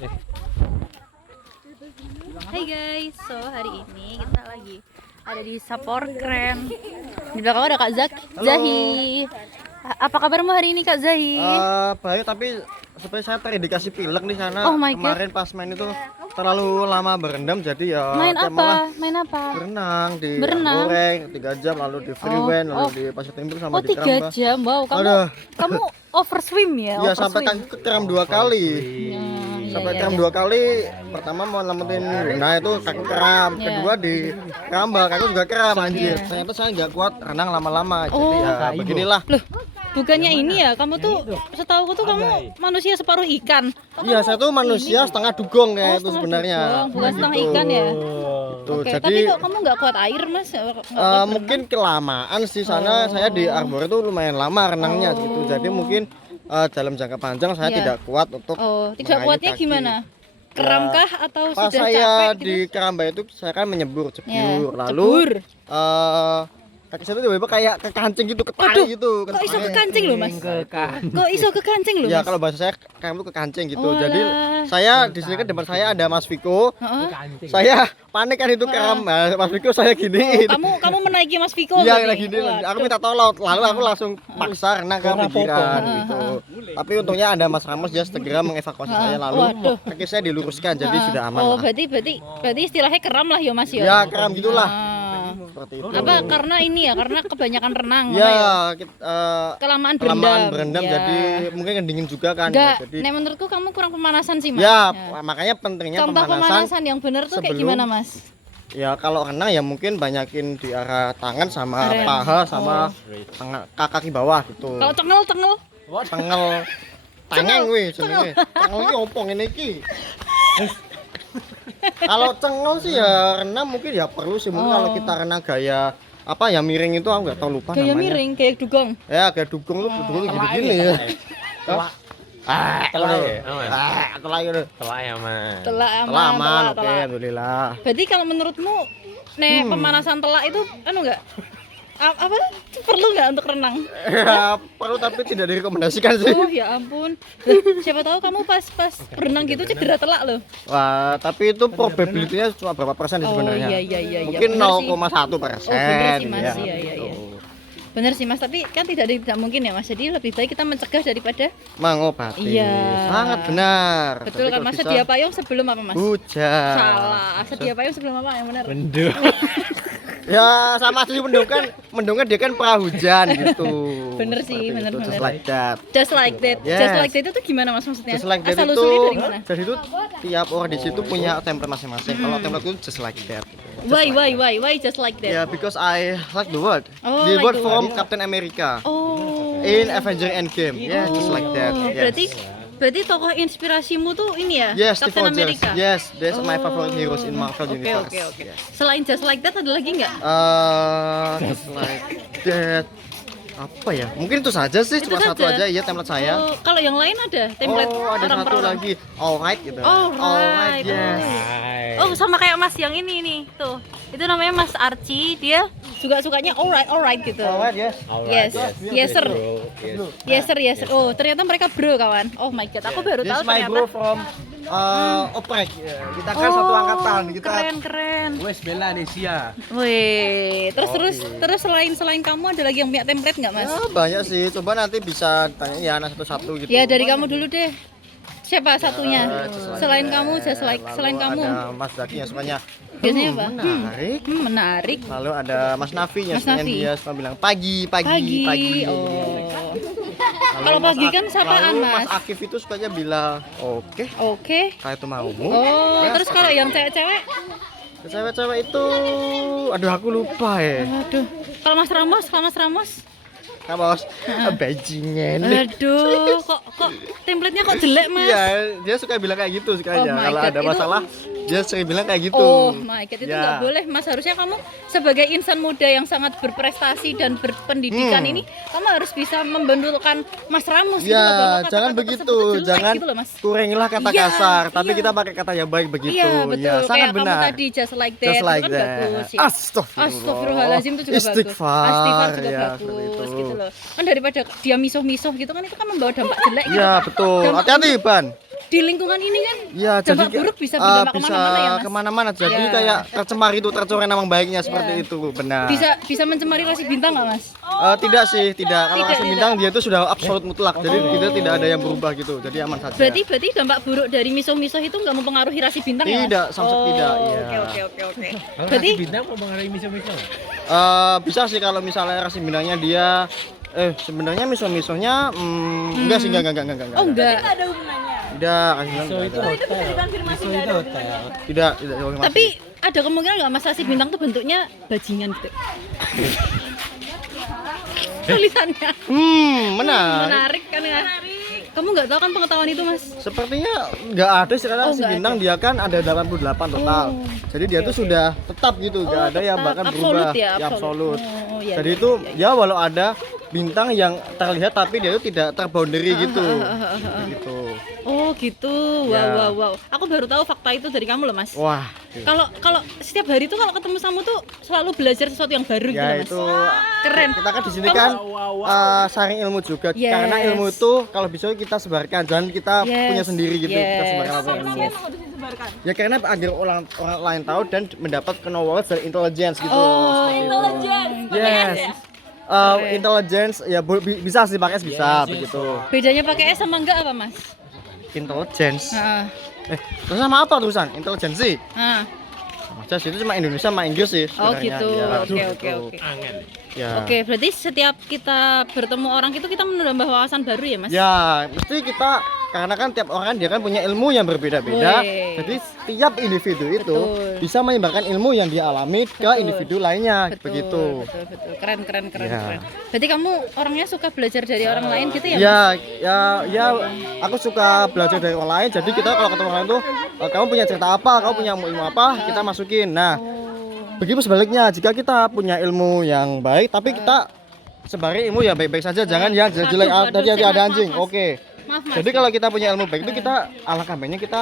Hai guys, so hari ini kita lagi ada di Saporkren. Di belakang ada Kak Zahi. Apa kabarmu hari ini Kak Zahi? Baik, tapi seperti saya terindikasi pilek di sana. Oh my God. Kemarin pas main itu terlalu lama berendam, jadi ya Main kayak apa? malah Main apa? berenang di Berenang? goreng 3 jam, lalu di freeway, lalu di Pasir Timur sama Oh di 3 Keramba. jam, wow. Aduh. Kamu overswim ya? Iya, sampai Overswim. kaki keram 2 kali. Ya, Sampai iya, keram iya. 2 kali. Pertama mau nyelamatin Luna itu kaki keram, Iya. kedua di Keramba kaki juga keram anjir. Iya. Ternyata saya nggak kuat renang lama-lama. Jadi Oh. ya beginilah. Loh, bukannya ini ya? Kamu tuh setahu tuh kamu manusia separuh ikan. Iya, saya tuh manusia setengah dugong kayak itu setengah sebenarnya. dugong, bukan setengah Gitu. ikan ya? Tuh, Oke, jadi tapi kok kamu nggak kuat air mas? Nggak kuat berenang? mungkin kelamaan sih sana. Saya di Arbor itu lumayan lama renangnya gitu. Jadi mungkin dalam jangka panjang saya Iya. tidak kuat untuk Oh, tidak mengayu kuatnya kaki. gimana? Keramkah atau Pas sudah saya capek di gitu? Keramba itu saya kan menyebur Ya, jebur, lalu jebur. kaki saya tuh tiba-tiba kayak kekancing gitu, Waduh, ketarik gitu. kok iso kekancing loh mas? Kok iso kekancing loh Ya mas? kalau bahasa saya kayak itu kekancing gitu. Oh, Jadi alah. saya di sini kan depan saya ada Mas Viko. Heeh. Saya panik kan itu keram. Nah, Mas Viko saya gini. Kamu menaiki Mas Viko Iya berarti? lagi gini. Waduh. Aku minta tolong. Lalu aku langsung paksa renang ke pinggiran gitu. Tapi untungnya ada Mas Ramos, dia segera mengevakuasi saya, lalu Waduh. kaki saya diluruskan jadi sudah aman Oh, lah. berarti istilahnya keram lah ya mas ya? Ya keram gitulah. Ah. Seperti itu. Apa karena ini ya? Karena kebanyakan renang apa Ya, Kelamaan kelamaan berendam. berendam Ya. jadi mungkin dingin juga kan. Enggak, Jadi nah menurutku kamu kurang pemanasan sih mas. ya, makanya pentingnya Contoh pemanasan yang benar tuh kayak sebelum- gimana mas? ya kalau renang ya mungkin banyakin di arah tangan sama Aren. paha sama kaki bawah gitu. Kalau cengel Tengel tangeng weh jenenge. Tengel iki opo ngene iki? Kalau cengel sih ya renang mungkin ya perlu sih, mungkin kalau kita renang gaya apa ya miring itu aku nggak tahu, lupa gaya namanya. miring, kayak dugong. Ya kayak dugong tuh gini-gini ya. Telak ya, aman. Aku lagi udah. Telak ya, Mas. Telak Telah aman, oke, telak. alhamdulillah. Berarti kalau menurutmu pemanasan telak itu enggak? Apa perlu nggak untuk renang? Ya, perlu tapi tidak direkomendasikan sih. Oh ya ampun. Loh, siapa tahu kamu pas berenang gitu cedera telak loh. Wah, tapi itu probabilitasnya cuma berapa persen sih Oh sebenarnya? iya. Mungkin Bener sih. 0,1%. Oh bener sih mas, ya, iya. gitu. Bener sih mas, tapi kan tidak mungkin ya mas. Jadi lebih baik kita mencegah daripada Mengobati. Iya. Sangat benar. betul Jadi kan kalau mas. bisa Sedia payung sebelum apa mas? hujan. Salah. Sedia payung sebelum apa yang benar? Mendung. Ya sama sih mendung kan dia kan prahujan gitu. Bener sih, Seperti bener, itu, bener. just like that. Just like that. Yes. Just like that itu gimana mas maksudnya? Just like that Asal itu usulnya dari mana? dari itu tiap orang di situ punya template masing-masing. Kalau template itu just like that. Why just like that? Yeah, because I like the word. Oh, The like word the from word. Captain America Oh. in Avenger Endgame. Yeah, just like that. Oh, Yes. Berarti tokoh inspirasimu tuh ini ya? Yes, Steve Captain Rogers. America. Yes, that's my Oh. favorite heroes in Marvel Oke, Universe. oke. Yes. Selain just like that ada lagi nggak? Just like that. Apa ya? Mungkin itu saja sih, Itu cuma satu saja? aja ya template saya. Oh, kalau yang lain ada template Oh, ada orang per satu orang. lagi. Alright gitu. Alright. Yes. Oh, sama kayak Mas yang ini nih, tuh. Itu namanya Mas Archie, dia juga sukanya alright gitu. Alright, yes. Yes, yes sir. Yes. Yes sir. Oh, ternyata mereka bro kawan. Oh my god, aku baru This tahu is my ternyata. bro from Oprek. Kita kan satu angkatan. Kita Keren. Wes Bella Desia. Wih, terus selain kamu ada lagi yang punya template nggak Mas? ya, banyak sih. Coba nanti bisa tanya ya anak satu-satu gitu. Ya dari kamu dulu deh. Siapa satunya? Just like Selain that. kamu, just like Lalu selain kamu. ada Mas Zaki yang sukanya Biasanya apa? menarik. Menarik. Lalu ada Mas Nafi yang Mas sukanya Nafi. dia suka bilang pagi. Oh. Lalu Kalau Mas pagi Ak- kan sapaan, lalu Mas. Mas Akif itu sukanya bilang oke, Oke. kayak itu maumu. Oh, terus kalau yang cewek-cewek? Cewek-cewek itu, aduh aku lupa ya. Aduh. Kalau Mas Ramos? Bos, bajingan. Aduh, kok template-nya kok jelek, Mas? Iya, dia suka bilang kayak gitu sukanya. Oh my Kalau God, ada itu- masalah, dia sering bilang kayak gitu. Oh my god, itu Ya. nggak boleh Mas. Harusnya kamu sebagai insan muda yang sangat berprestasi dan berpendidikan ini, kamu harus bisa membendulkan Mas Ramos gitu loh, bahwa Ya, kata-kata jangan tersebut begitu, itu jelek jangan gitu loh, Mas. kurangilah kata Iya, kasar, tapi iya. kita pakai kata yang baik begitu. Iya betul, Ya, sangat kayak benar. kamu tadi just like that, Just like itu kan that. bagus ya. Astagfirullahaladzim itu juga Istighfar, bagus. Istighfar juga ya, seperti bagus itu. gitu loh. Kan daripada dia misuh-misuh gitu kan itu kan membawa dampak jelek gitu. Iya, betul. Dampak- Hati-hati, Ban. di lingkungan ini kan Ya, dampak jadi buruk bisa berdampak bisa kemana-mana ya mas. kemana-mana. Jadi Ya. kayak tercemar itu tercoreng nama baiknya seperti itu, benar. Bisa mencemari rasi bintang nggak mas? Tidak sih, tidak. Kalau Tidak, kasih tidak. bintang dia itu sudah absolut mutlak. Jadi kita tidak ada yang berubah gitu. Jadi aman saja. Berarti dampak buruk dari miso-miso itu nggak mempengaruhi rasi bintang ya mas? Tidak, sama sekali tidak, iya. Oke. Kalau Berarti nasi bintang mau mengenai miso-miso. Bisa sih kalau misalnya rasi bintangnya dia sebenarnya miso-misonya enggak sih, enggak. oh enggak. Tidak, kasih bintang Miso enggak itu ada. hotel. Miso itu hotel. Tidak konfirmasi. Tapi ada kemungkinan nggak mas rasi bintang tuh bentuknya bajingan gitu? Tulisannya menarik. menarik kan ya? Kamu nggak tahu kan pengetahuan itu mas? Sepertinya nggak ada sekarang Oh, si nggak bintang dia kan ada 88 total. Jadi dia tuh sudah tetap gitu, nggak ada yang tetap. bahkan Absolut berubah. ya, Ya, absolut. absolut. Oh, iya, Jadi iya, itu ya walau ada bintang yang terlihat tapi dia itu tidak terboundary gitu. Gitu. Oh gitu, Ya. wow. Aku baru tahu fakta itu dari kamu loh mas. Wah. Kalau setiap hari tuh kalau ketemu kamu tuh selalu belajar sesuatu yang baru gitu Ya loh, mas. itu Keren. kita kan di sini kan sharing ilmu juga. Yes. Karena ilmu itu kalau bisa kita sebarkan, jangan kita Yes. punya sendiri gitu. Kita Yes. sebarkan apa ilmu. Ya karena agar orang lain tahu dan mendapat knowledge dari intelligence gitu. Oh, seperti itu. Yes. Intelligence ya bisa sih pakai bisa begitu. Bedanya pakai S sama enggak apa mas? Intelligence. Nah, Terus sama apa terusan? Intelligency. nah. Sama aja sih, itu cuma Indonesia sama Inggris sih Oh sebenarnya. gitu. Ya, Oke. gitu. Angen. Ya. Oke, berarti setiap kita bertemu orang itu kita menambah wawasan baru ya mas? Ya, mesti kita karena kan tiap orang dia kan punya ilmu yang berbeda-beda. Wih. Jadi setiap individu itu Betul. bisa menyebarkan ilmu yang dia alami ke Betul. individu lainnya begitu. Betul. Keren. Ya. Berarti kamu orangnya suka belajar dari orang lain gitu ya? Mas? Ya, aku suka belajar dari orang lain. Jadi kita kalau ketemu orang lain tuh, kamu punya cerita apa, kamu punya ilmu apa, kita masukin. Nah, begitu sebaliknya, jika kita punya ilmu yang baik, tapi kita sebari ilmu yang baik-baik saja, jangan yang jelek. Waduh, Tadi maaf, anjing. Mas. Oke. Maaf mas. Jadi kalau kita punya ilmu baik itu kita alangkah baiknya kita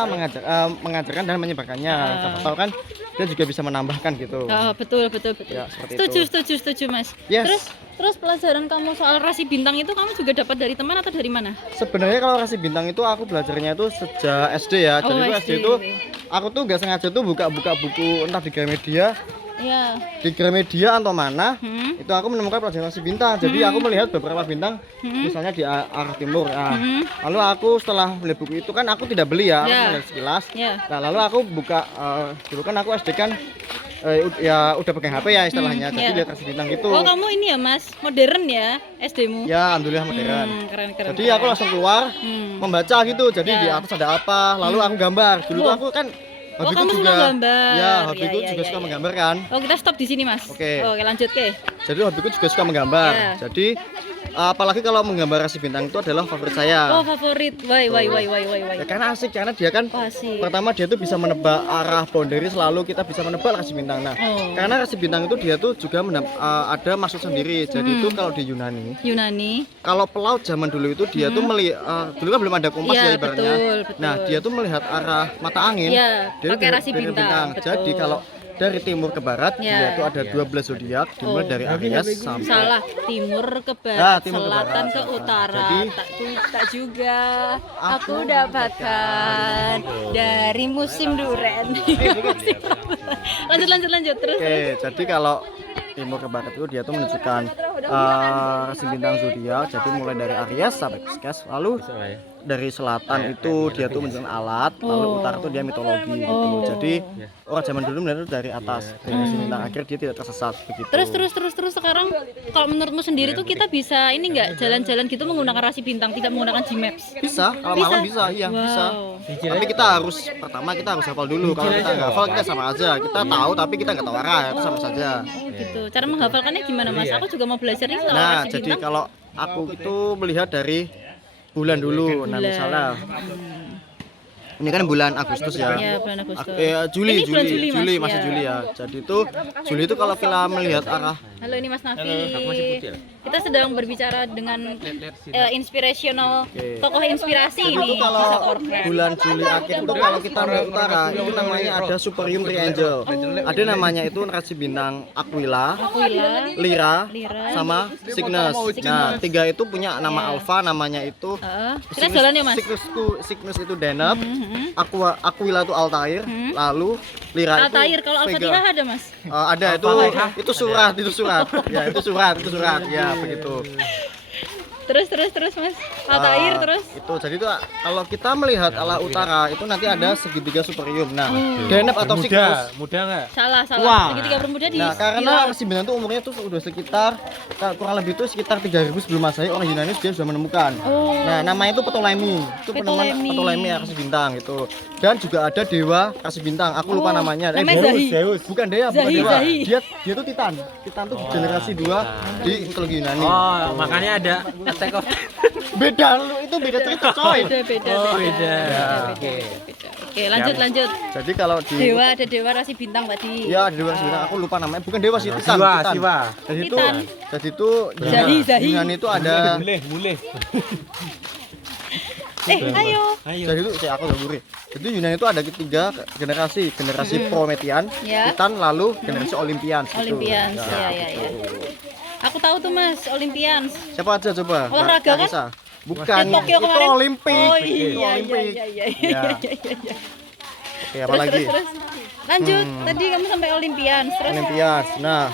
mengajarkan dan menyebarkannya. Siapa tahu kan dia juga bisa menambahkan gitu. Oh, betul. Ya, seperti Setuju mas. Yes. Terus pelajaran kamu soal rasi bintang itu kamu juga dapat dari teman atau dari mana? Sebenarnya kalau rasi bintang itu aku belajarnya itu sejak SD ya. Jadi Oh, itu SD. SD itu aku tuh nggak sengaja tuh buka-buka buku entah di Gramedia, Iya. di Gramedia atau mana. Hmm. Itu aku menemukan pelajaran rasi bintang. Jadi aku melihat beberapa bintang misalnya di arah timur. Nah, lalu aku setelah melihat buku itu kan aku tidak beli ya, aku Ya. melihat sekilas. Ya. Nah, lalu aku buka dulu kan aku SD kan ya udah pegang HP ya istilahnya. Jadi ya. lihat rasi bintang gitu. Oh kamu ini ya mas, modern ya SD-mu? Ya, alhamdulillah modern. Keren. Jadi aku langsung keluar membaca gitu. Jadi Ya. di atas ada apa, lalu aku gambar. Dulu tuh aku kan hobiku kamu juga suka gambar. Ya, hobiku Ya, juga ya, suka ya. menggambar kan. Oh kita stop di sini mas. Oke. Oke lanjut ke. Jadi hobiku juga suka menggambar. Ya. Jadi apalagi kalau menggambar rasi bintang itu adalah favorit saya. Oh favorit, why. Ya karena asik, karena dia kan Oh, asik. pertama dia tuh bisa menebak arah boundary, selalu kita bisa menebak rasi bintang. Nah, Oh. karena rasi bintang itu dia tuh juga ada maksud sendiri. Jadi itu kalau di Yunani. kalau pelaut zaman dulu itu dia tuh dulu kan belum ada kompas Iya, ya ibaratnya. betul. Nah, dia tuh melihat arah mata angin. Iya, Dia pakai dari- rasi dari bintang, Jadi betul. kalau dari timur ke barat Iya. dia tuh ada 12 zodiak, dimulai dari Aries sampai Salah, timur ke Ah, barat, timur ke selatan barat. ke utara. Jadi- tak juga aku Aku dapatkan dari musim duren. lanjut terus. Oke, jadi kalau timur ke barat itu dia tuh menunjukkan rasi bintang zodiak. Jadi mulai dari Aries sampai Pisces, lalu dari selatan itu dia tuh menunjukkan alat, lalu utara tuh dia mitologi gitu. Jadi orang zaman dulu melihat itu dari atas, dari rasi bintang, akhirnya dia tidak tersesat begitu. Terus sekarang kalau menurutmu sendiri tuh kita bisa ini nggak jalan-jalan gitu menggunakan rasi bintang, tidak menggunakan Gmaps? Bisa, kalau malam bisa, iya bisa. Tapi kita harus kita harus hafal dulu. Kalau kita nggak hafal kita sama aja. Kita tahu tapi kita nggak tahu arah, itu sama saja. Oh gitu. Cara menghafalkannya gimana mas? Aku juga mau belajar nih soal Nah, rasi jadi bintang. kalau aku itu melihat dari bulan dulu. Nah, Bulan. misalnya Ini kan bulan Agustus ya. Ya, bulan Agustus. Juli, Ini bulan Juli, Mas. masih Ya. Juli ya. Jadi itu Juli itu kalau kita melihat arah Halo, ini Mas Nafi. Kita sedang berbicara dengan inspirational tokoh inspirasi itu ini di kalau Saporkren. bulan Juli akhir itu kalau kita melihat utara itu namanya ada Superium Triangel. Ada namanya itu rasi bintang Aquila, Aquila, Lyra, Lyra, sama Cygnus. Nah, tiga itu punya nama alfa, namanya itu kita jalan ya, Mas. Cygnus itu Deneb, Aquila itu Altair, lalu Lyra itu Altair, kalau Vega. Al-Fatihah ada, Mas. Ada itu surat. Ya, itu surat. Ya, begitu. Terus Mas. Altair terus. Itu jadi itu kalau kita melihat arah utara itu nanti ada segitiga superium. Nah, Deneb atau Cygnus. Muda nggak? Salah. Wah. Segitiga bermuda di Nah, karena si bintang itu umurnya tuh udah sekitar kurang lebih itu sekitar 3000 sebelum Masehi, orang Yunani dia sudah menemukan. Nah, namanya itu Ptolemy. Itu penemuan Ptolemy rasi bintang gitu. Dan juga ada dewa rasi bintang. Aku lupa namanya. Namanya Zahi. Zeus. Bukan dewa, bukan Zahi, dewa. Zahi. Dia tuh Titan. Titan tuh generasi 2 di mitologi Yunani. Oh, makanya ada Attack of Beda lu, itu beda cerita coy. Beda. beda. Oke. Oke, lanjut. Jadi kalau di Ada dewa rasi bintang tadi. ya ada dewa rasi bintang, aku lupa namanya. Bukan dewa sih, Titan. Siwa, Titan. Siwa. Jadi itu Zahi. Yunani itu ada. Mulai. Ayo. Jadi itu aku udah gurih. Jadi Yunani itu ada ketiga generasi Promethean, Ya. Titan, lalu generasi Olympians. gitu. Olympians, Nah, ya. Aku tahu tuh, Mas, Olympians. Siapa aja coba? Olahraga kan? Nisa. Bukan, Tokyo itu kemarin. Olimpik. Oh Itu iya. Olimpik. Iya. Oke, apa lagi? Terus. Lanjut. Tadi kamu sampai Olympians. Terus Olympians. Nah,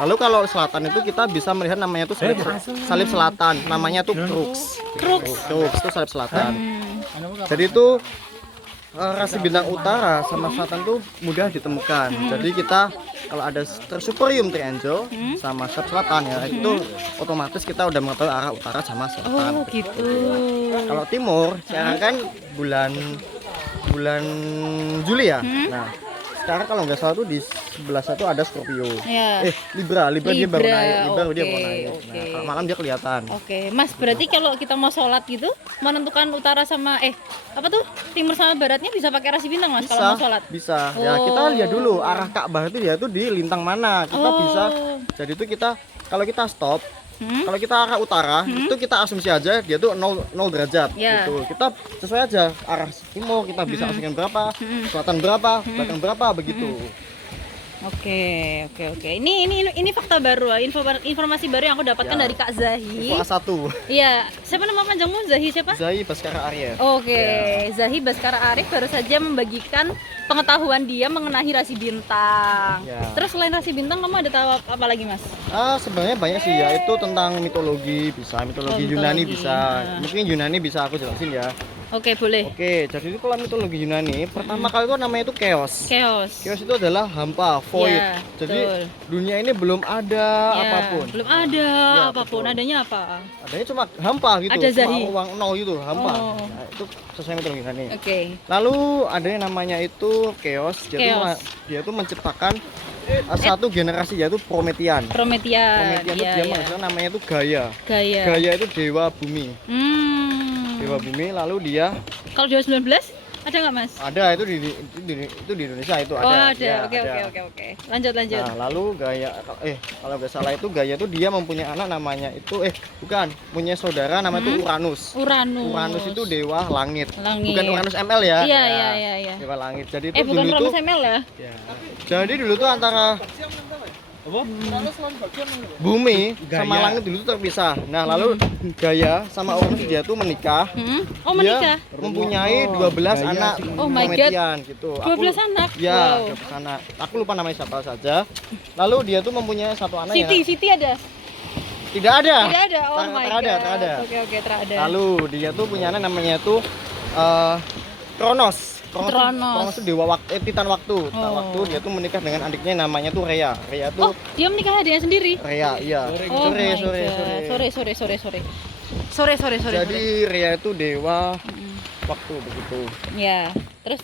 lalu kalau selatan itu kita bisa melihat namanya itu salib selatan. Namanya tuh Crux. Crux. Crux itu salib selatan. Jadi itu rasi bintang utara sama selatan tuh mudah ditemukan. Jadi kita kalau ada Superium Triangel sama salib selatan ya itu otomatis kita udah mengetahui arah utara sama selatan. Oh, gitu. Kalau timur sekarang kan bulan Juli ya. Nah, sekarang kalau nggak salah tuh di sebelah satu ada Scorpio. Ya. Libra dia baru naik. Libra dia oke, baru naik. oke. Nah, kalau malam dia kelihatan. Oke, Mas, berarti kalau kita mau sholat gitu, menentukan utara sama timur sama baratnya bisa pakai rasi bintang, Mas, kalau mau sholat. Bisa. Ya, Oh. kita lihat dulu arah Ka'bah itu dia tuh di lintang mana. Kita Oh. bisa. Jadi itu kita kalau kita stop kalau kita arah utara itu kita asumsi aja dia tuh 0 derajat Ya. gitu. Kita sesuai aja arah timur kita bisa asumsikan berapa, selatan berapa, belakang berapa begitu. Oke. Ini fakta baru, informasi baru yang aku dapatkan Ya. dari Kak Zahi. Itu A1. Iya, siapa nama panjangmu? Zahi siapa? Zahi Baskara Arya. Oke, Zahi Baskara Arif baru saja membagikan pengetahuan dia mengenai rasi bintang. Ya. Terus selain rasi bintang, kamu ada tahu apa lagi, Mas? Sebenarnya banyak sih ya, itu tentang mitologi bisa, mitologi Oh, Yunani mitologi. bisa. Nah. Mungkin Yunani bisa aku jelasin ya. Oke, boleh. Oke, jadi itu kalau mitologi Yunani, pertama kali itu namanya itu chaos. Chaos. Chaos itu adalah hampa, void. Ya, Jadi betul. dunia ini belum ada Ya, apapun. belum ada Ya, apapun. betul. Adanya apa? Adanya cuma hampa gitu, Ada cuma Zahi. uang nol gitu, hampa. Oh. Nah, itu sesuai mitologi Yunani. Oke. Lalu ada yang namanya itu chaos, Chaos. dia tuh menciptakan satu generasi yaitu Promethean. Promethean. Promethean itu Iya, dia iya. menghasilkan namanya itu Gaia. Gaya. Gaia itu dewa bumi. Dewa bumi lalu dia Kalau 2019 ada nggak, Mas? ada itu di Indonesia itu ada. Oh, ada. Ya, Oke. ada. Lanjut. Nah, lalu Gaia kalau nggak salah itu Gaia itu dia mempunyai anak namanya itu bukan, punya saudara namanya itu Uranus. Uranus itu dewa langit. Langit. Bukan Uranus ML ya. Iya, Ya, iya. Dewa langit. Jadi itu Bukan dulu Uranus tuh ML ya? jadi dulu tuh antara bumi sama Gaia. langit dulu tuh terpisah. Nah, lalu Gaia sama Uranus dia tuh menikah. Oh, menikah. Dia mempunyai 12 Gaia anak sih. Oh my God. Promethean gitu. 12 anak. Ya, Wow. 12 anak. Aku lupa namanya siapa saja. Lalu dia tuh mempunyai satu anak Siti ada? tidak ada. Tidak ada. Oh my God. Terada. Oke, terada. Lalu dia tuh punya anak namanya tuh Kronos. Kronos itu dewa waktu, Titan waktu. Titan Oh. waktu dia tuh menikah dengan adiknya namanya tuh Rhea. Rhea tuh Oh, dia menikah dia sendiri? Rhea, iya. Oh my Sore. God. Sore. Jadi Rhea itu dewa waktu begitu. Ya. Terus.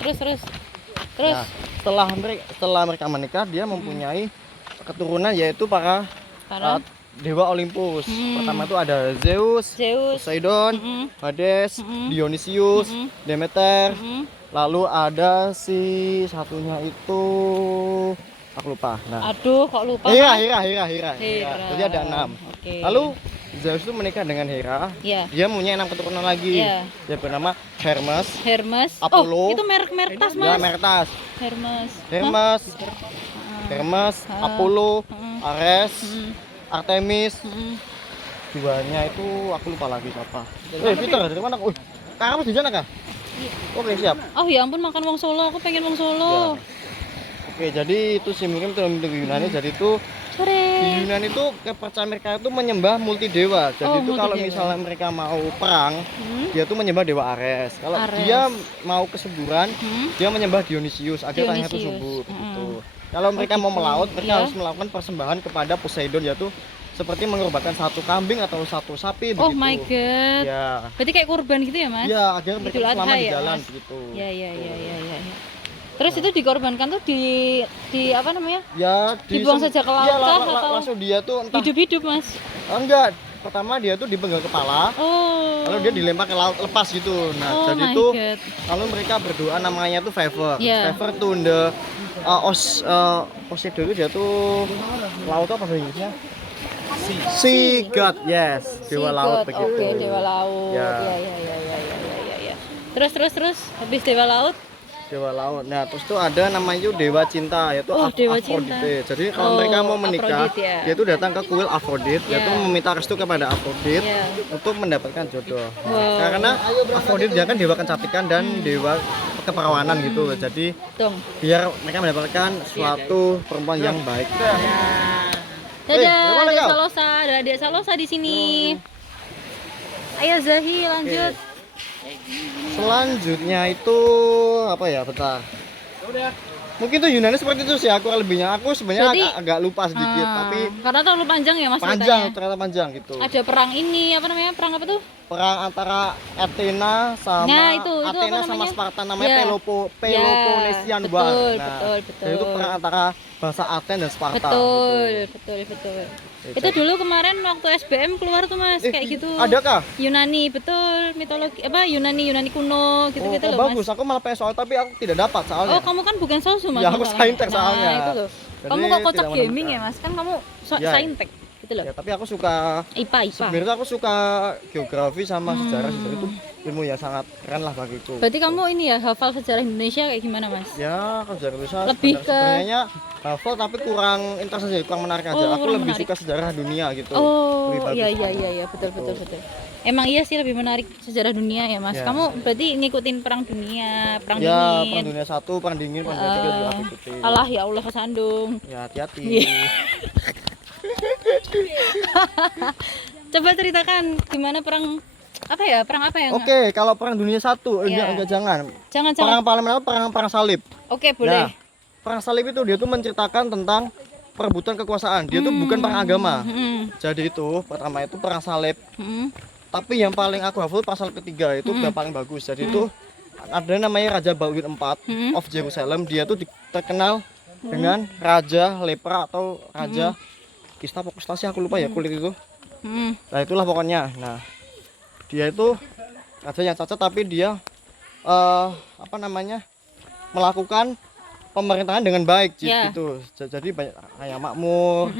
Nah, setelah mereka menikah dia mempunyai keturunan yaitu para dewa Olympus. Pertama itu ada Zeus, Zeus. Poseidon, Hades, Dionysius, Demeter. Lalu ada si satunya itu aku lupa. Nah, Aduh, kok lupa? Hera. Hera. Jadi ada 6. Oke. Lalu Zeus itu menikah dengan Hera. Ya. Dia mempunyai 6 keturunan lagi. Iya. Dia bernama Hermes. Hermes. Apollo. Oh, itu merek tas, Ya, Mas. merek tas. Hermes. Hermes, Apollo, Ares, Mm. Artemis. Mm. Duanya itu aku lupa lagi siapa. Peter dari mana? Kamu di sana kah? Oke, siap. Oh ya ampun, makan wong Solo, aku pengen wong Solo. Ya. Oke, jadi itu sih mungkin terminologi Yunani. Jadi itu di Sore. Yunani itu kepercayaan mereka itu menyembah multi dewa. Jadi Oh, itu kalau multi dewa. misalnya mereka mau perang, dia tuh menyembah dewa Ares. Kalau Ares. dia mau kesuburan, Hmm? dia menyembah Dionysius agar tanahnya itu Dionysius. subur Mm-mm. gitu. Kalau mereka mau gitu. melaut, mereka Ya. harus melakukan persembahan kepada Poseidon, yaitu seperti mengorbankan satu kambing atau satu sapi Oh begitu. my god. Ya. Berarti kayak kurban gitu ya, Mas? Ya, agar mereka Idul Adha selamat di ya, jalan Mas? begitu. Ya. Terus itu dikorbankan tuh di apa namanya? Ya, Dibuang saja ke laut iya, kah, atau langsung dia tuh entah Hidup-hidup, Mas. enggak. Pertama dia tuh dipenggal kepala, Oh. lalu dia dilempar ke laut lepas gitu. Nah, Oh jadi my itu god. lalu mereka berdoa namanya tuh Favor. Iya. Favor tuh Poseidon itu dia tuh laut apa bahasa Inggrisnya? Sea God, yes. Dewa Sea laut God. begitu. Oke, dewa laut. Ya. Ya. Terus habis dewa laut? Dewa laut. Nah, terus tuh ada namanya dewa cinta yaitu Oh, dewa Aphrodite. cinta. Jadi kalau Oh, mereka mau menikah, Aphrodite ya. dia tuh datang ke kuil Aphrodite, Ya. yaitu meminta restu kepada Aphrodite Ya. untuk mendapatkan jodoh. Wow. Karena Aphrodite dia kan dewa kecantikan dan dewa keperawanan gitu. Jadi Dong. biar mereka mendapatkan suatu perempuan yang baik. Dadah, gimana ada kau? Salosa, ada adik Salosa di sini. Ayo Zahi lanjut. Selanjutnya itu apa ya? Bentar. Mungkin tuh Yunani seperti itu sih, aku lebihnya. Aku sebenarnya Jadi, agak lupa sedikit, tapi karena terlalu panjang ya Mas panjang, ceritanya. ternyata panjang gitu. Ada perang ini, apa namanya? Perang apa tuh? Perang antara Athena sama Nah, itu Athena apa sama namanya? Sparta namanya Ya. Peloponnesian Ya, War. betul, Nah, betul. jadi itu perang antara bangsa Athena dan Sparta. Betul. Gitu. Itu dulu kemarin waktu SBM keluar tuh Mas, kayak gitu. Adakah? Yunani, betul. Mitologi apa Yunani kuno gitu-gitu loh bagus. Mas. Aku malah pengen soal tapi aku tidak dapat soalnya. Oh, kamu kan bukan sosu Mas. Ya, aku masalahnya. saintek soalnya. Nah, itu loh. Jadi, Kamu kok kocak tidak gaming ya menemukan. Mas? Kan kamu Ya. saintek gitu loh. Ya, tapi aku suka IPA. sebenarnya aku suka geografi sama sejarah. Sejarah itu ilmu yang sangat keren lah bagiku. Berarti kamu ini ya hafal sejarah Indonesia kayak gimana Mas? Ya, kalau sejarah Indonesia Lebih ke- sebenarnya hafal tapi kurang interest aja, kurang menarik aja. Oh, Aku kurang lebih menarik. suka sejarah dunia gitu. Oh, Lebih bagus. iya, betul. Emang iya sih lebih menarik sejarah dunia ya Mas. Ya. Kamu berarti ngikutin perang dunia, perang Ya, dingin. perang dunia 1, perang dingin, perang dunia 3 juga aku ikutin. Alah ya Allah kesandung. Ya, hati-hati. Iya. Coba ceritakan gimana perang apa ya? Perang apa yang? Oke, kalau perang dunia 1, Ya. enggak jangan. Jangan. Perang paling menarik perang salib. Oke, boleh. Nah, perang salib itu dia tuh menceritakan tentang perebutan kekuasaan. Dia tuh bukan perang agama. Jadi itu pertama itu perang salib. Tapi yang paling aku hafal pasal ketiga itu yang paling bagus. Jadi itu ada namanya Raja Baldwin IV of Jerusalem. Dia tuh terkenal dengan Raja Lepra atau Raja Kista Pokustasi, aku lupa ya kulit itu. Nah, itulah pokoknya. Nah, dia itu raja yang cacat tapi dia apa namanya? Melakukan pemerintahan dengan baik Ya. gitu. Jadi banyak yang makmur,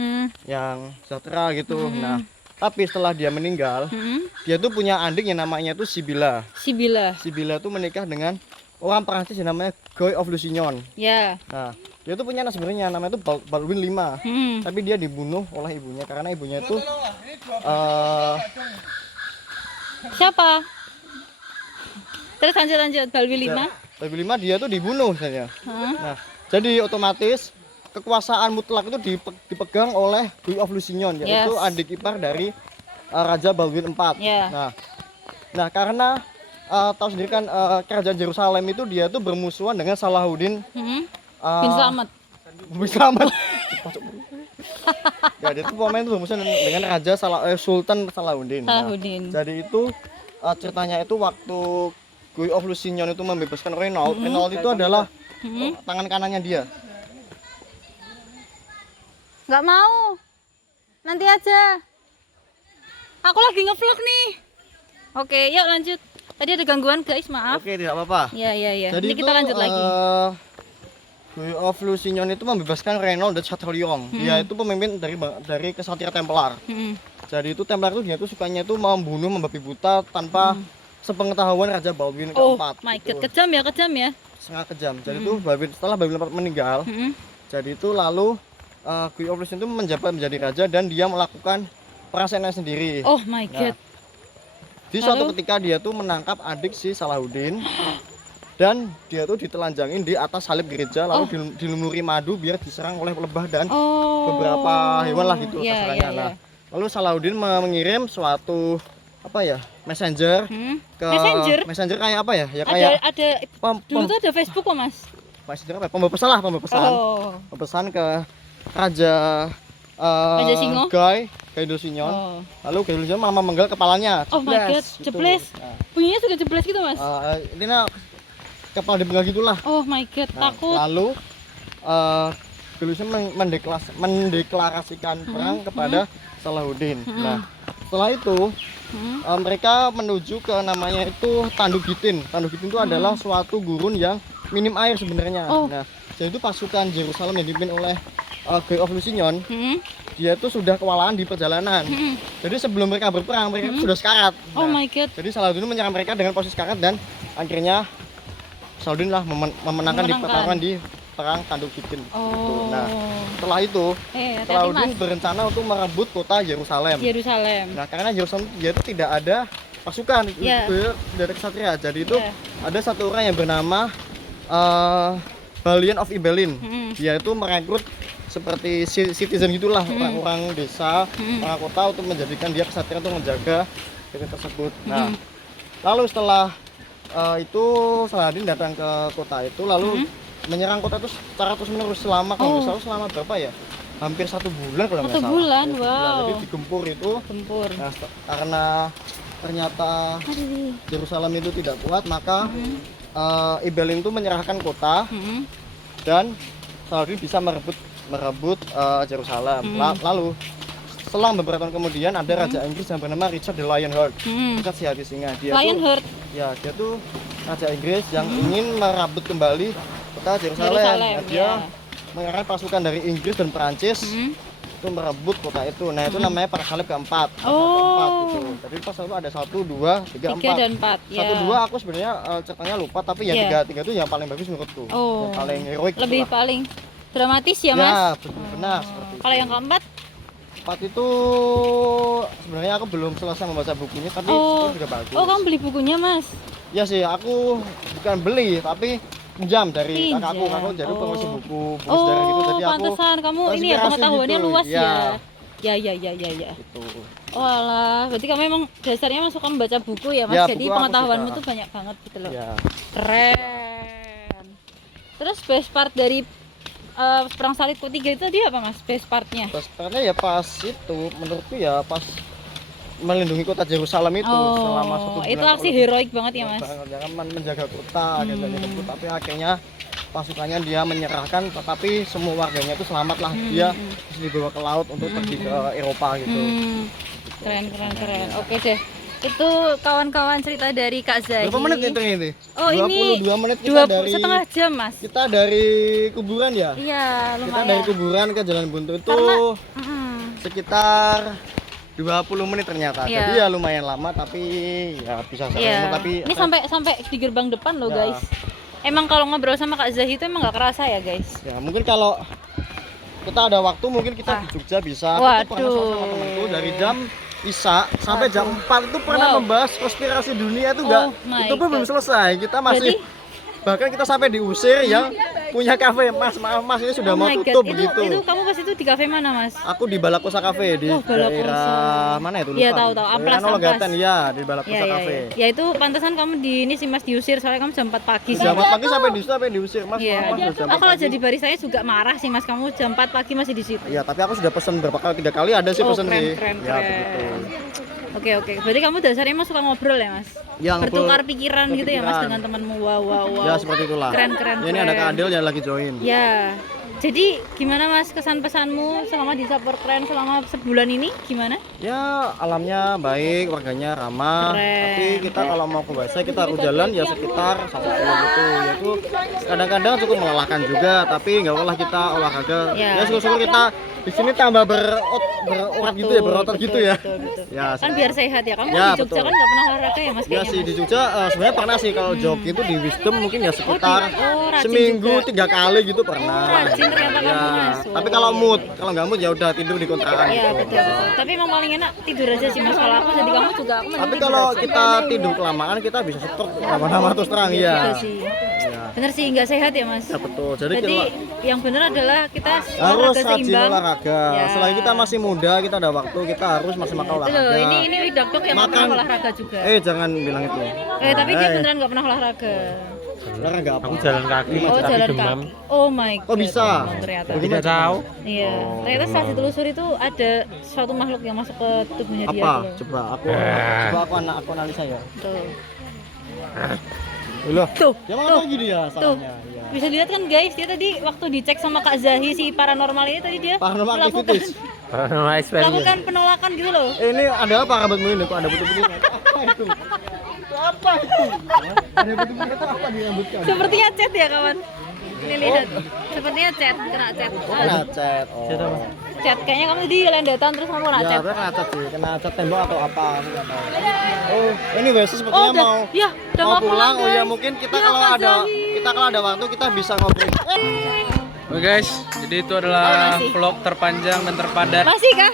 yang sejahtera gitu. Nah, tapi setelah dia meninggal, dia tuh punya adik yang namanya tuh Sibila. Sibila tuh menikah dengan orang Prancis yang namanya Guy of Lusignan. Ya. Nah, dia tuh punya anak sebenarnya namanya tuh Baldwin V. Tapi dia dibunuh oleh ibunya karena ibunya itu Siapa? Terus lanjut Balwi 5. Baldwin V dia tuh dibunuh saja. Hah? Nah, jadi otomatis kekuasaan mutlak itu dipegang oleh Guy of Lusignan, yaitu Yes. adik ipar dari Raja Baldwin IV. Ya. Nah, karena tahu sendiri kan kerajaan Yerusalem itu dia tuh bermusuhan dengan Salahuddin Bin Slamet. Bin Slamet. Ya, dia tuh pemain tuh bermusuhan dengan Raja Sultan Salahuddin. Nah, Salahuddin. jadi itu ceritanya itu waktu Guy of Lusignan itu membebaskan Renaud. Renaud itu adalah tangan kanannya dia. Nggak mau. Nanti aja. Aku lagi ngevlog nih. Oke, yuk lanjut. Tadi ada gangguan guys, maaf. Oke, tidak apa-apa. Ya. Jadi Nanti kita lanjut lagi. Guy of Lusignan itu membebaskan Reynold de Chatillon. Dia itu pemimpin dari kesatria Templar. Jadi itu Templar itu dia tuh sukanya itu membunuh, membabi buta tanpa sepengetahuan Raja Baldwin Oh keempat. my gitu. god, kejam ya. Sangat kejam. Jadi itu setelah Baldwin IV meninggal, jadi itu lalu Guy of Lusignan itu menjabat menjadi raja dan dia melakukan perasaan sendiri. Oh my god. Di suatu ketika dia tuh menangkap adik si Salahuddin dan dia tuh ditelanjangin di atas salib gereja lalu dilumuri madu biar diserang oleh lebah dan beberapa hewan lah gitu terserangnya. Nah, lalu Salahuddin mengirim suatu messenger ke messenger kayak apa ya? Ya kayak ada dulu tuh ada Facebook kok, Mas. Messenger apa? Pembepesan. Pesan ke Raja Singo. Guy Lusignan. Lalu Guy Lusignan malah memenggal kepalanya. Oh my god, jebles. Bunyinya juga jebles gitu, Mas. Ini kepala dipenggal gitulah. Oh my god, takut. Lalu Guy Lusignan mendeklarasikan perang kepada Salahuddin. Nah, setelah itu mereka menuju ke namanya itu Tanduk Gitin. Tanduk Gitin itu adalah suatu gurun yang minim air sebenarnya. Nah, jadi itu pasukan Yerusalem yang dipimpin oleh Guy of Lusignan, dia itu sudah kewalahan di perjalanan. Jadi sebelum mereka berperang, mereka sudah sekarat. Oh my god. Jadi Salahuddin menyerang mereka dengan posisi sekarat dan akhirnya Salahuddin lah memenangkan di pertarungan di perang Tanduk Gitin. Gitu. Nah, setelah itu Salahuddin berencana untuk merebut kota Yerusalem. Nah, karena Yerusalem dia itu tidak ada pasukan, tidak ada kesatria. Jadi itu ada satu orang yang bernama Balian of Ibelin. Dia itu merekrut seperti citizen gitulah, orang-orang desa, orang kota untuk menjadikan dia kesatria untuk menjaga kota tersebut. Nah, lalu setelah itu Salahuddin datang ke kota itu lalu menyerang kota itu secara terus menerus selama kalau nggak salah selama berapa ya? Hampir 1 bulan kalau nggak salah. 1 bulan, wow. Jadi digempur itu. Nah, karena ternyata Yerusalem itu tidak kuat, maka Ibelin itu menyerahkan kota dan Salahuddin bisa merebut Yerusalem. Lalu selang beberapa tahun kemudian ada raja Inggris yang bernama Richard the Lionheart. Richard si hati singa. Lionheart. Dia tuh raja Inggris yang ingin merebut kembali kota Yerusalem. Nah, dia mengerahkan pasukan dari Inggris dan Perancis untuk merebut kota itu. Nah, itu namanya perang salib keempat. Gitu. Jadi pas itu ada 1, 2, 3, 4. 1, 2 aku sebenarnya ceritanya lupa, tapi yang 3 itu yang paling bagus menurutku. Yang paling heroik. Lebih paling dramatis ya, Mas? Ya, benar seperti itu. Kalau yang keempat? Keempat itu sebenarnya aku belum selesai membaca bukunya, tapi itu juga bagus. Oh, kamu beli bukunya, Mas? Ya sih, aku bukan beli, tapi pinjam dari kakakku. Kakakku jadi pengurus buku sejarah gitu. Jadi aku pantesan kamu ini ya pengetahuannya gitu. luas ya. Ya. Gitu. Oh alah, berarti kamu memang dasarnya suka membaca buku ya, Mas? Ya, jadi pengetahuanmu tuh banyak banget gitu loh. Ya. Keren. Terus best part dari perang salib ketiga itu dia apa, Mas? Best partnya? Best partnya ya pas itu, menurutku ya pas melindungi kota Yerusalem itu selama 1 bulan. Itu aksi heroik banget ya, Mas? Jangan menjaga kota gitu, tapi akhirnya pasukannya dia menyerahkan, tetapi semua warganya itu selamat lah. Dia dibawa ke laut untuk pergi ke Eropa gitu. Keren. Oke deh. Itu kawan-kawan cerita dari Kak Zahi. Berapa menit ini? Oh, 22 menit kita dari setengah jam, Mas. Kita dari kuburan ya? Iya, lumayan. Kita dari kuburan ke Jalan Buntu itu sekitar 20 menit ternyata. Jadi ya lumayan lama, tapi ya bisa tapi ini sampai di gerbang depan loh, guys. Emang kalau ngobrol sama Kak Zahi itu emang nggak kerasa ya, guys? Ya, mungkin kalau kita ada waktu mungkin kita di Jogja bisa. Aku pernah sama temanku dari jam Isya sampai jam 4 itu pernah membahas konspirasi dunia itu itu pun belum selesai. Kita masih bahkan kita sampai diusir yang punya kafe. Mas, maaf Mas, ini sudah mau tutup begitu. Itu kamu pas itu di kafe mana, Mas? Aku di Balakosa Cafe di daerah mana itu lupa. Iya, tahu. Amplas. Ya, di Balakosa Cafe. Ya itu pantesan kamu di ini sih, Mas, diusir soalnya kamu jam 4 pagi. Jam 4 pagi sampai diusir, Mas. Aku kalau jadi barisanya juga marah sih, Mas, kamu jam 4 pagi masih di situ. Iya, tapi aku sudah pesan berapa kali, 3 kali ada sih pesan nih. Ya, begitu. Oke. Berarti kamu dasarnya Mas suka ngobrol ya, Mas? Ya, bertukar pikiran gitu ya, Mas, dengan temanmu. Wow. Ya, seperti itulah. Keren. Ya, ini ada Kak Adel yang lagi join. Ya. Jadi gimana Mas kesan pesanmu selama di Saporkren selama sebulan ini gimana? Ya alamnya baik, warganya ramah. Keren. Tapi kita kalau mau ke WC kita harus jalan ya sekitar 1 kilo gitu. Yaitu kadang-kadang cukup melelahkan juga, tapi nggak apa-apa kita olahraga. Ya. Ya syukur-syukur kita di sini tambah berotot gitu ya, berotot gitu ya. Betul. Ya, Kan biar sehat ya. Kamu Ya, di Jogja betul. kan nggak pernah olahraga ya Mas ya kayaknya. sih Mas? di Jogja sebenarnya pernah sih kalau jogging itu di Wisdom mungkin ya sekitar rajin seminggu juga. 3 kali gitu pernah. Rajin ternyata Ya, kamu, Mas. tapi kalau mood, kalau nggak mood ya udah tidur di kontrakan. Iya gitu. betul. Tapi emang paling enak tidur aja sih Mas. Kalau aku jadi kamu juga aku mending Tapi tidur kalau aja. kita tidur kelamaan kita bisa stroke lama-lama terus terang Iya ya. sih. Ya. Bener sih nggak sehat ya Mas. Ya betul. Jadi Jadi kita yang bener adalah kita harus olahraga rajin seimbang. olahraga. Ya. Selagi kita masih muda, kita ada waktu, kita harus maksimalkan Itu olahraga. loh, ini Widakdok yang nggak pernah olahraga juga. Jangan bilang itu. Tapi dia beneran nggak pernah olahraga. Olahraga apa? Aku jalan kaki, Oh tapi jalan demam. kaki. Oh my god. Kok bisa? demam ternyata. Tidak tahu. Iya. Ternyata setelah ditelusuri itu ada suatu makhluk yang masuk ke tubuhnya dia. Apa? tuh. Coba aku analisa ya. Tuh. Loh. Tuh. Ya mana Tuh. lagi dia Tuh. salahnya. Ya. Bisa dilihat kan guys, dia tadi waktu dicek sama Kak Zahi si paranormal ini tadi dia Paranormal melakukan, activities. Paranormal experience. melakukan penolakan gitu loh. Ini ada apa rambutmu ini? Kok ada putih-putihnya? Apa itu? Itu apa itu? Ada putih-putih itu apa di rambut kamu? Sepertinya cat ya kawan. Ini lihat. Sepertinya cat, kena cat. Kena cat. Oh. Cat apa? Cat kayaknya kamu tadi lendetan terus kamu kena Ya, cat. saya kena cat sih. Kena cat tembok atau apa? Aku nggak tahu. Oh, ini WC Oh, sepertinya udah. mau Ya, udah mau pulang. Oh ya guys. mungkin kita Ya, kalau Kak ada Zahi. waktu kita bisa ngobrol. Oke guys, jadi itu adalah Oh, masih. vlog terpanjang dan terpadat Masih kah?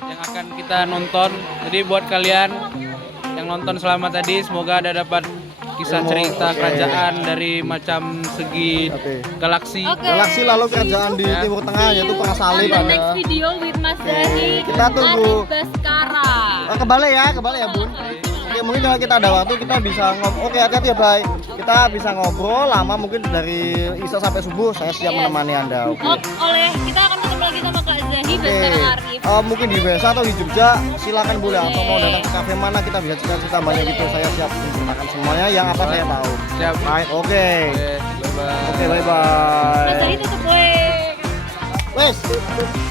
yang akan kita nonton. Jadi buat kalian yang nonton selama tadi, semoga ada dapat kisah cerita Oke. kerajaan dari macam segi Oke. galaksi. Oke. Galaksi lalu kerajaan di Ya. Timur Tengah yaitu para salib On the ada. next video with Mas Zahi. Kita tunggu. Arif Baskara. Kebalik ya Bun. Oke, mungkin kalau kita ada waktu kita bisa ngobrol. Oke, hati-hati ya, Bay. Kita bisa ngobrol lama mungkin dari Isya sampai subuh. Saya siap Yes. menemani Anda. Oke. Oleh kita akan ketemu lagi sama Kak Zahi Baskara Arif. Mungkin di Wesa atau di Jogja silakan boleh atau mau datang ke kafe mana kita bisa cerita-cerita banyak gitu. Saya siap menceritakan semuanya yang apa saya tahu. Siap. Baik, oke. Oke, bye-bye. Oke, bye bye. Mas Zahi tutup weh. Wes.